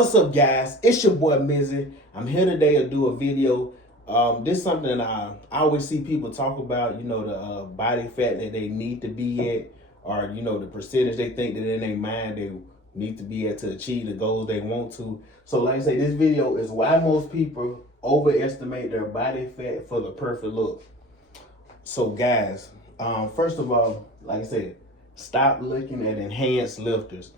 What's up, guys? It's your boy Mizzy. I'm here today to do a video. This is something that I always see people talk about, the body fat that they need to be at, or, the percentage they think that in their mind they need to be at to achieve the goals they want to. So like I say, this video is why most people overestimate their body fat for the perfect look. So guys, first of all, like I said, stop looking at enhanced lifters.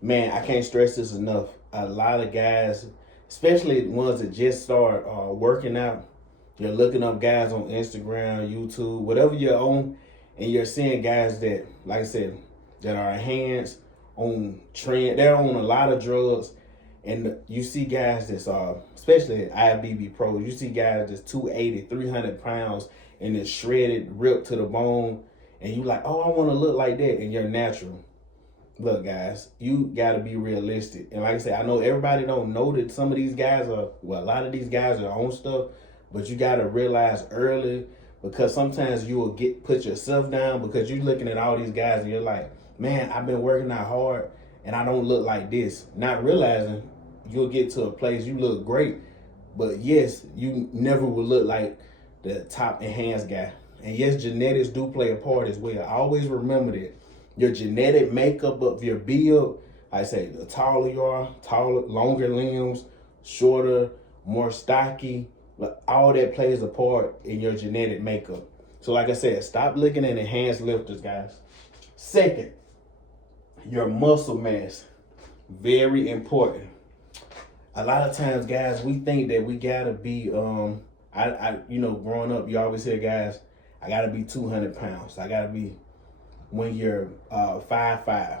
Man, I can't stress this enough. A lot of guys, especially ones that just start working out, you're looking up guys on Instagram, YouTube, whatever you're on, and you're seeing guys that, like I said, that are enhanced on trend. They're on a lot of drugs, and you see guys that's, especially IFBB pros, you see guys that's 280, 300 pounds, and it's shredded, ripped to the bone, and you like, oh, I want to look like that, and you're natural. Look, guys, you got to be realistic. And like I said, I know everybody don't know that some of these guys are, well, a lot of these guys are on stuff, but you got to realize early, because sometimes you will put yourself down because you're looking at all these guys and you're like, man, I've been working out hard and I don't look like this. Not realizing you'll get to a place you look great, but yes, you never will look like the top enhanced guy. And yes, genetics do play a part as well. I always remember that. Your genetic makeup of your build, I say the taller you are, longer limbs, shorter, more stocky, all that plays a part in your genetic makeup. So like I said, stop looking at enhanced lifters, guys. Second, your muscle mass, very important. A lot of times, guys, we think that we gotta be, growing up, you always hear guys, I gotta be 200 pounds. I gotta be, when you're 5'5",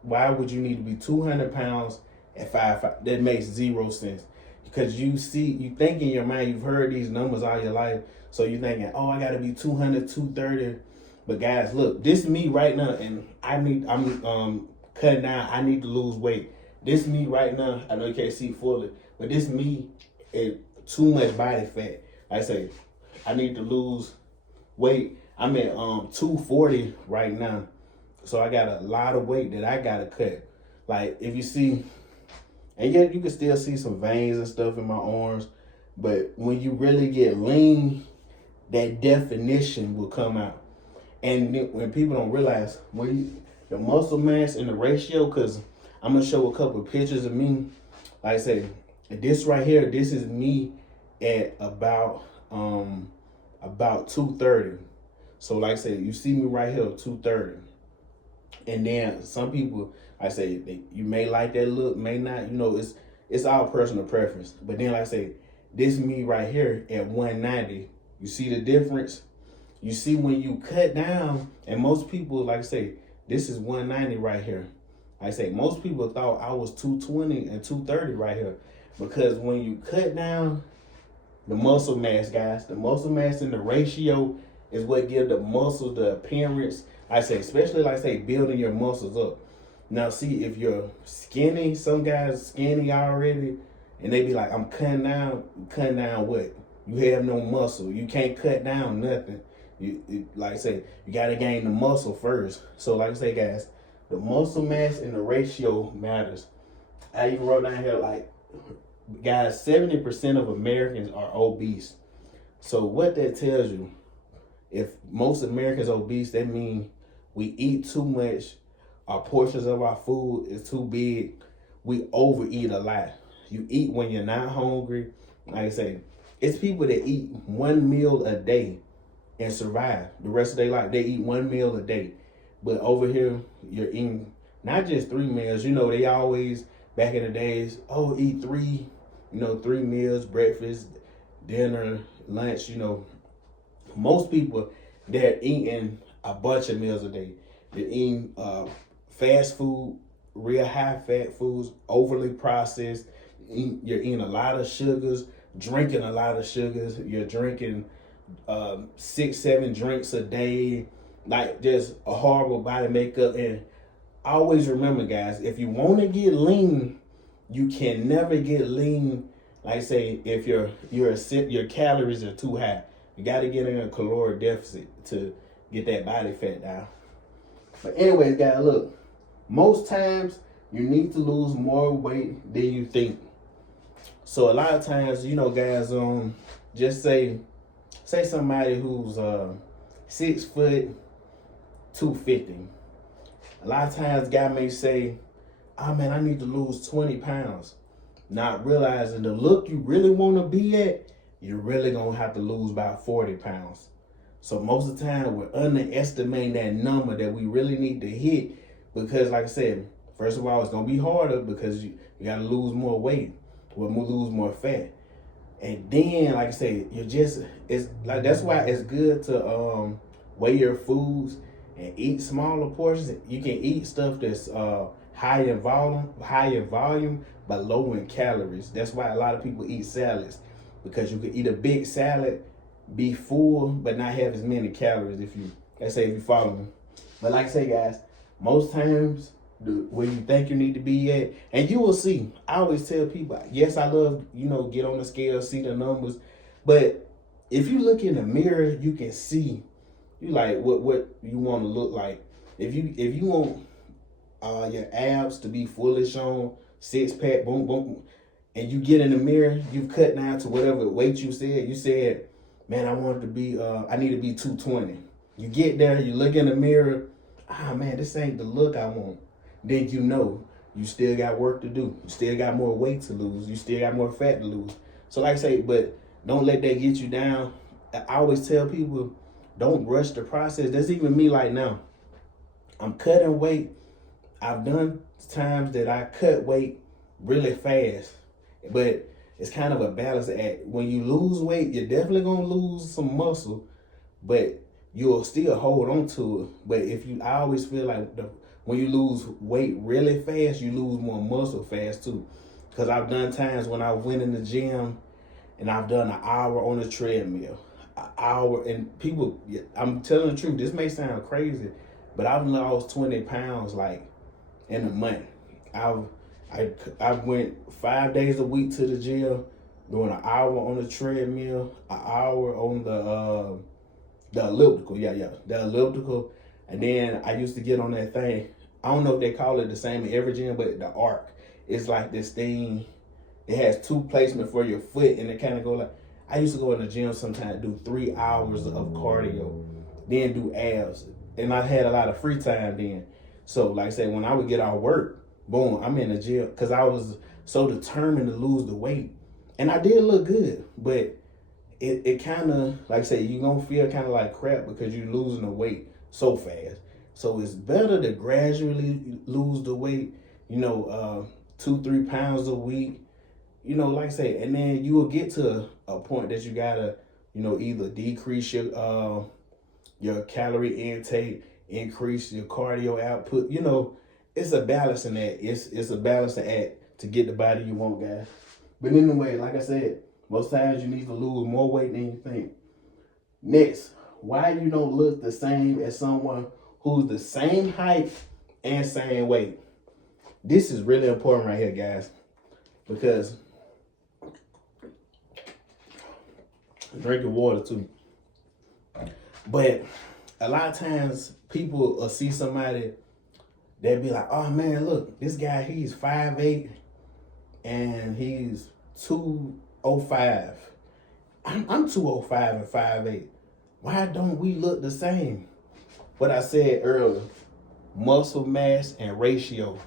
why would you need to be 200 pounds at 5'5"? That makes zero sense. Because you think in your mind, you've heard these numbers all your life, so you're thinking, oh, I gotta be 200, 230. But guys, look, this is me right now, and I'm cutting down. I need to lose weight. This me right now. I know you can't see fully, but this me is too much body fat. Like I say, I need to lose weight. I'm at 240 right now, so I got a lot of weight that I gotta cut. Like if you see, and yet you can still see some veins and stuff in my arms, but when you really get lean, that definition will come out. And when people don't realize the muscle mass and the ratio, because I'm gonna show a couple of pictures of me. Like I say, this right here, this is me at about 230. So like I said, you see me right here, 230. And then some people, I say, you may like that look, may not, it's all personal preference. But then like I say, this me right here at 190, you see the difference? You see when you cut down, and most people, like I say, this is 190 right here. I say, most people thought I was 220 and 230 right here. Because when you cut down the muscle mass, guys, the muscle mass and the ratio is what give the muscle the appearance. I say, especially like I say, building your muscles up. Now see, if you're skinny, some guys skinny already, and they be like, I'm cutting down what? You have no muscle. You can't cut down nothing. Like I say, you gotta gain the muscle first. So like I say, guys, the muscle mass and the ratio matters. I even wrote down here, like, guys, 70% of Americans are obese. So what that tells you, if most Americans are obese, that means we eat too much. Our portions of our food is too big. We overeat a lot. You eat when you're not hungry. Like I say, it's people that eat one meal a day and survive the rest of their life. They eat one meal a day. But over here, you're eating not just 3 meals. They always, back in the days, eat 3 meals, breakfast, dinner, lunch, Most people, they're eating a bunch of meals a day. They're eating fast food, real high fat foods, overly processed. You're eating a lot of sugars, drinking a lot of sugars. You're drinking 6-7 drinks a day, like just a horrible body makeup. And always remember, guys, if you want to get lean, you can never get lean. Like I say, if your calories are too high. You got to get in a caloric deficit to get that body fat down. But anyways, guys, look, most times You need to lose more weight than you think. So a lot of times, guys, just say somebody who's 6 foot 250. A lot of times, guy may say, "Oh man, I need to lose 20 pounds," not realizing the look you really want to be at, you're really gonna have to lose about 40 pounds. So most of the time, we're underestimating that number that we really need to hit, because, like I said, first of all, it's gonna be harder because you gotta lose more weight, or lose more fat. And then, like I say, it's like, that's why it's good to weigh your foods and eat smaller portions. You can eat stuff that's high in volume, but low in calories. That's why a lot of people eat salads, because you can eat a big salad, be full, but not have as many calories, if you follow me. But like I say, guys, most times where you think you need to be at, and you will see. I always tell people, yes, I love, get on the scale, see the numbers, but if you look in the mirror, you can see you like what you want to look like. If you want your abs to be fully shown, 6-pack, boom, boom, and you get in the mirror, you've cut down to whatever weight you said. You said, man, I need to be 220. You get there, you look in the mirror, man, this ain't the look I want. Then you still got work to do. You still got more weight to lose. You still got more fat to lose. So like I say, but don't let that get you down. I always tell people, don't rush the process. That's even me like now. I'm cutting weight. I've done times that I cut weight really fast, but it's kind of a balance act. When you lose weight, you're definitely gonna lose some muscle, but you'll still hold on to it. But I always feel like when you lose weight really fast, you lose more muscle fast too. Because I've done times when I went in the gym and I've done an hour on the treadmill, an hour, and people, I'm telling the truth, this may sound crazy, but I've lost 20 pounds like in a month. I went 5 days a week to the gym, doing an hour on the treadmill, an hour on the elliptical, the elliptical, and then I used to get on that thing. I don't know if they call it the same in every gym, but the arc. It's like this thing. It has two placements for your foot, and it kind of go like. I used to go in the gym sometimes, do 3 hours of cardio, then do abs, and I had a lot of free time then. So, like I said, when I would get out of work, boom, I'm in the gym, because I was so determined to lose the weight, and I did look good, but it kind of, like I say, you're going to feel kind of like crap because you're losing the weight so fast. So it's better to gradually lose the weight, 2-3 pounds a week, like I say, and then you will get to a point that you got to, either decrease your calorie intake, increase your cardio output. It's a balance in that. It's a balancing act to get the body you want, guys. But anyway, like I said, most times you need to lose more weight than you think. Next, why you don't look the same as someone who's the same height and same weight. This is really important right here, guys, because drink your water too. But a lot of times people will see somebody, they'll be like, oh man, look, this guy, he's 5'8" and he's 205. I'm 205 and 5'8". Why don't we look the same? What I said earlier, muscle mass and ratio.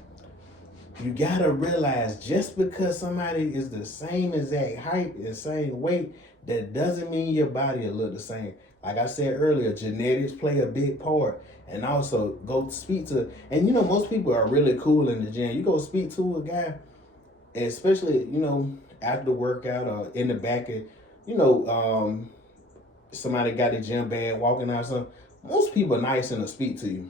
You gotta realize, just because somebody is the same exact height and same weight, that doesn't mean your body will look the same. Like I said earlier, genetics play a big part. And also go speak to, and most people are really cool in the gym. You go speak to a guy, especially, after the workout or in the back of, somebody got a gym bag walking out or something. Most people are nice and to speak to you.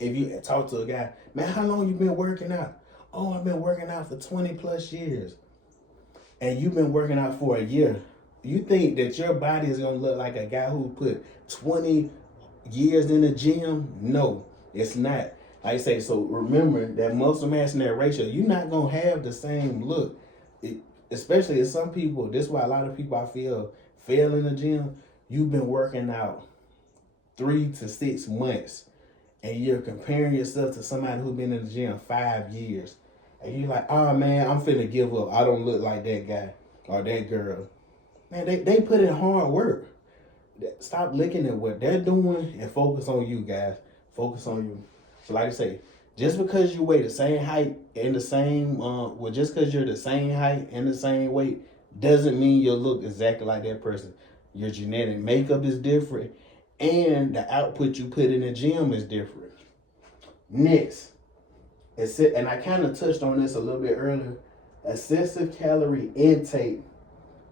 If you talk to a guy, man, how long you been working out? Oh, I've been working out for 20 plus years. And you've been working out for a year. You think that your body is going to look like a guy who put 20 years in the gym? No, it's not. Like I say, so remember that muscle mass and that ratio, you're not going to have the same look. Especially if some people, this is why a lot of people I feel fail in the gym. You've been working out 3 to 6 months and you're comparing yourself to somebody who's been in the gym 5 years, and you're like, oh man, I'm finna give up. I don't look like that guy or that girl. Man, they put in hard work. Stop looking at what they're doing and focus on you, guys. Focus on you. So like I say, just because you weigh the same height and the same, just because you're the same height and the same weight, doesn't mean you'll look exactly like that person. Your genetic makeup is different, and the output you put in the gym is different. Next, and I kind of touched on this a little bit earlier, excessive calorie intake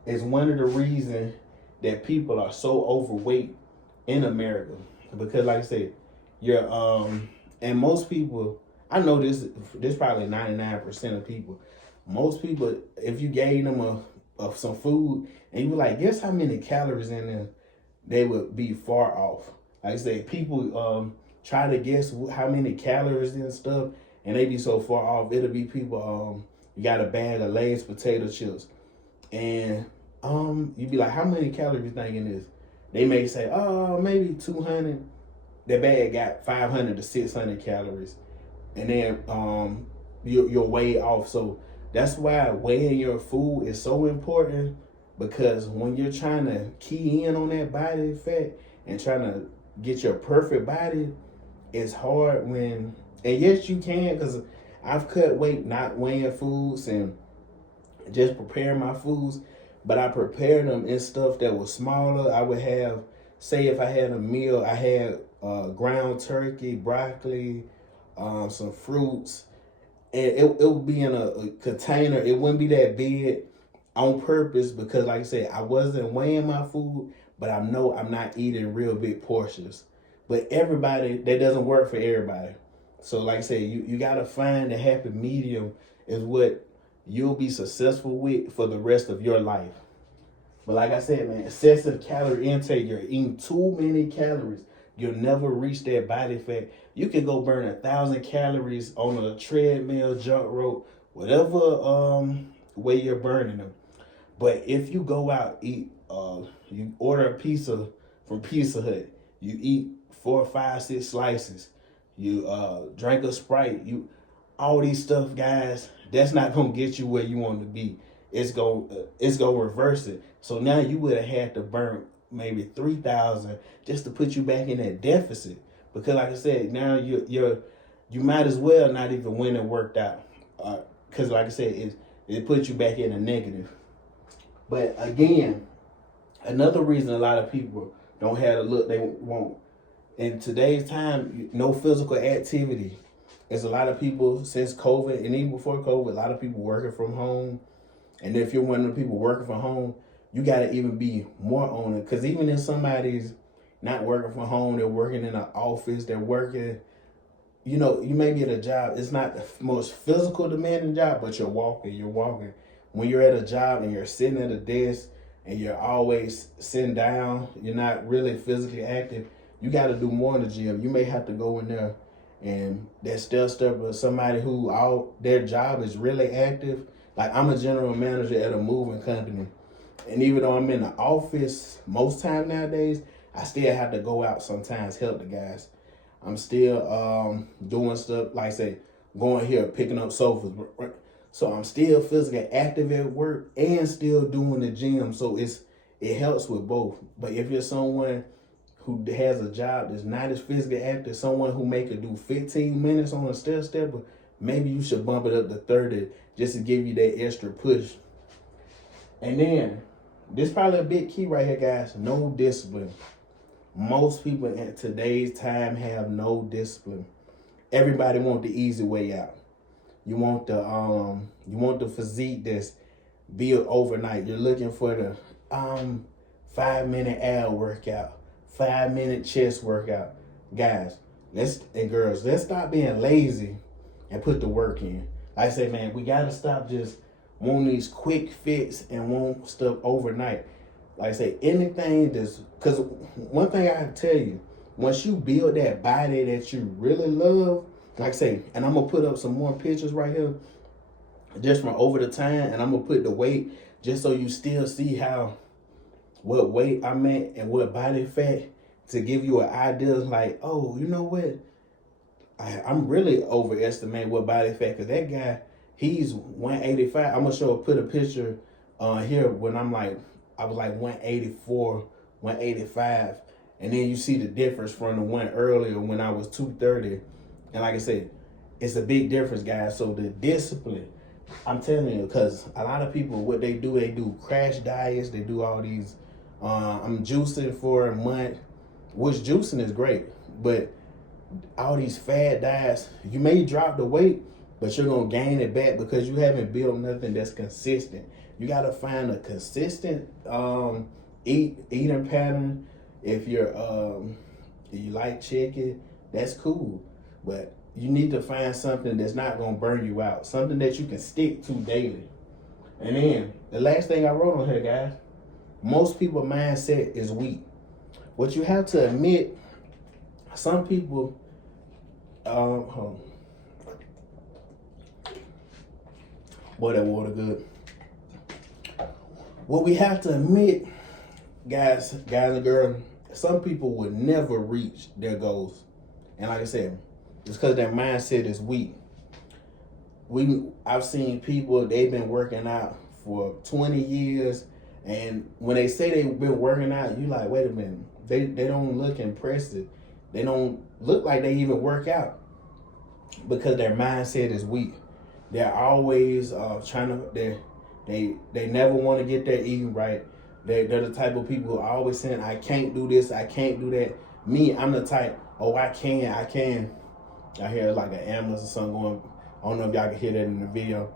is one of the reasons that people are so overweight in America. Because like I said, you're and most people, I know this probably 99% of people. Most people, if you gave them some food and you were like, guess how many calories in there, they would be far off. Like I said, people try to guess how many calories and stuff, and they be so far off. It'll be people, you got a bag of Lay's potato chips, and you'd be like, how many calories you think in this? They may say, oh, maybe 200. That bag got 500 to 600 calories. And then you're way off. So that's why weighing your food is so important, because when you're trying to key in on that body fat and trying to get your perfect body, it's hard and yes, you can, because I've cut weight not weighing foods and just preparing my foods, but I prepared them in stuff that was smaller. I would have, say if I had a meal, I had ground turkey, broccoli, some fruits, and it would be in a container. It wouldn't be that big on purpose, because like I said, I wasn't weighing my food, but I know I'm not eating real big portions. But everybody, that doesn't work for everybody. So like I said, you got to find the happy medium is what you'll be successful with for the rest of your life. But like I said, man, excessive calorie intake, you're eating too many calories. You'll never reach that body fat. You can go burn 1,000 calories on a treadmill, jump rope, whatever way you're burning them. But if you go out, eat, you order a pizza from Pizza Hut, you eat 4, 5, 6 slices, you drink a Sprite, all these stuff, guys, that's not gonna get you where you want to be. It's gonna reverse it. So now you would have had to burn maybe 3,000 just to put you back in that deficit. Because like I said, now you might as well not even win and worked out. Because like I said, it puts you back in a negative. But again, another reason a lot of people don't have the look they want. In today's time, no physical activity. There's a lot of people since COVID, and even before COVID, a lot of people working from home. And if you're one of the people working from home, you got to even be more on it. Because even if somebody's not working from home, they're working in an office, they're working, you may be at a job. It's not the most physical demanding job, but you're walking. When you're at a job and you're sitting at a desk and you're always sitting down, you're not really physically active, you got to do more in the gym. You may have to go in there and that's still stuff, but somebody who their job is really active. Like I'm a general manager at a moving company. And even though I'm in the office most time nowadays, I still have to go out sometimes, help the guys. I'm still doing stuff, like say, going here, picking up sofas. So I'm still physically active at work and still doing the gym. So it helps with both. But if you're someone who has a job that's not as physically active, someone who may could do 15 minutes on a stepper, maybe you should bump it up to 30 just to give you that extra push. And then, this is probably a big key right here, guys. No discipline. Most people in today's time have no discipline. Everybody want the easy way out. You want the physique that's built overnight. You're looking for the 5-minute ab workout, 5-minute chest workout. Guys, and girls, let's stop being lazy and put the work in. Like I say, man, we gotta stop just wanting these quick fix and want stuff overnight. Like I say, anything because one thing I can tell you, once you build that body that you really love, like I say, and I'm gonna put up some more pictures right here, just from over the time, and I'm gonna put the weight just so you still see what weight I'm at and what body fat, to give you an idea like, oh, you know what? I'm really overestimating what body fat, because that guy, he's 185. I'm gonna put a picture here when I was like 184, 185, and then you see the difference from the one earlier when I was 230. And like I said, it's a big difference, guys. So the discipline, I'm telling you, because a lot of people, what they do crash diets. They do all these. I'm juicing for a month, which juicing is great, but all these fad diets, you may drop the weight, but you're gonna gain it back because you haven't built nothing that's consistent. You gotta find a consistent eating pattern. If you like chicken, that's cool, but you need to find something that's not gonna burn you out, something that you can stick to daily. And then the last thing I wrote on here, guys, most people's mindset is weak. What you have to admit, some people, hold on. Boy, that water good. What we have to admit, guys and girls, some people would never reach their goals. And like I said, it's because their mindset is weak. I've seen people, they've been working out for 20 years, and when they say they've been working out, you like, wait a minute, they don't look impressive. They don't look like they even work out because their mindset is weak. They're always trying to, they never want to get their eating right. They're the type of people who are always saying, I can't do this, I can't do that. Me, I'm the type, oh, I can. I hear like an ambulance or something going. I don't know if y'all can hear that in the video,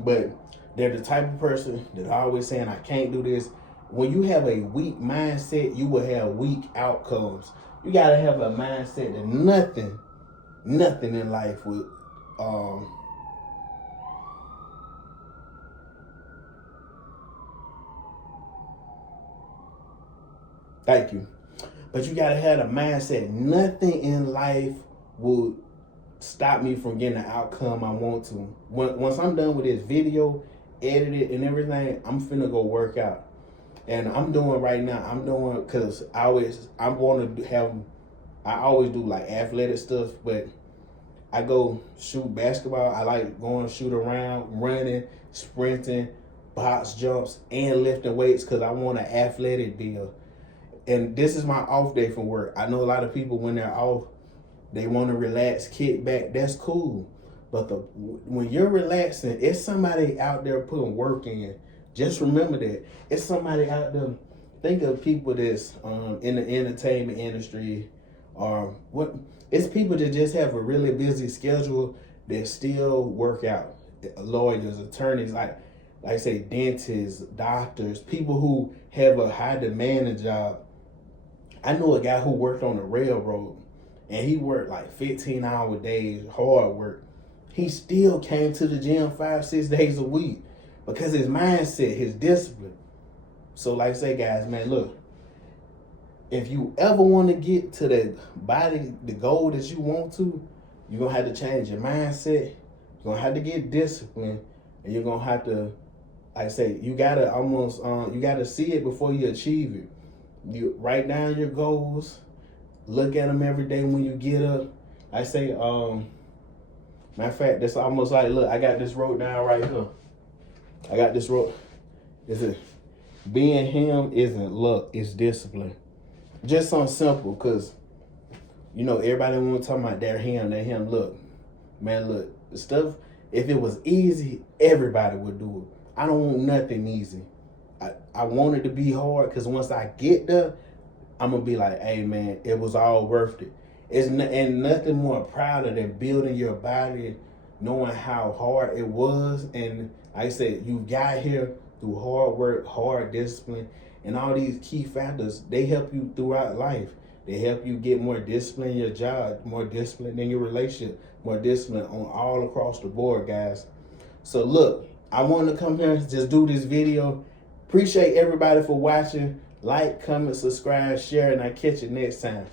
but they're the type of person that always saying, I can't do this. When you have a weak mindset, you will have weak outcomes. You gotta have a mindset that nothing in life will, thank you. But you gotta have a mindset, nothing in life will stop me from getting the outcome I want to. Once I'm done with this video, edited and everything, I'm finna go work out. And I'm doing right now, because I always do like athletic stuff, but I go shoot basketball. I like going shoot around, running, sprinting, box jumps, and lifting weights because I want an athletic build. And this is my off day from work. I know a lot of people, when they're off, they want to relax, kick back. That's cool. But when you're relaxing, it's somebody out there putting work in. Just remember that. It's somebody out there. Think of people that's in the entertainment industry, or what? It's people that just have a really busy schedule that still work out. Lawyers, attorneys, like I say, dentists, doctors, people who have a high demanding job. I know a guy who worked on the railroad, and he worked like 15-hour days, hard work. He still came to the gym 5-6 days a week because his mindset, his discipline. So like I say, guys, man, look, if you ever want to get to the body, the goal that you want to, you're going to have to change your mindset. You're going to have to get disciplined, and you're going to have to, like I say, you got to almost, you got to see it before you achieve it. You write down your goals, look at them every day when you get up. I say, matter of fact, that's almost like, look, I got this wrote down right here. I got this wrote. Is it being him isn't luck, it's discipline. Just something simple, because, you know, everybody want to talk about they're him. Look, man, look, the stuff, if it was easy, everybody would do it. I don't want nothing easy. I want it to be hard, because once I get there, I'm going to be like, hey, man, it was all worth it. And nothing more prouder than building your body, knowing how hard it was. And like I said, you got here through hard work, hard discipline, and all these key factors. They help you throughout life. They help you get more discipline in your job, more discipline in your relationship, more discipline on all across the board, guys. So look, I wanted to come here and just do this video. Appreciate everybody for watching. Like, comment, subscribe, share, and I'll catch you next time.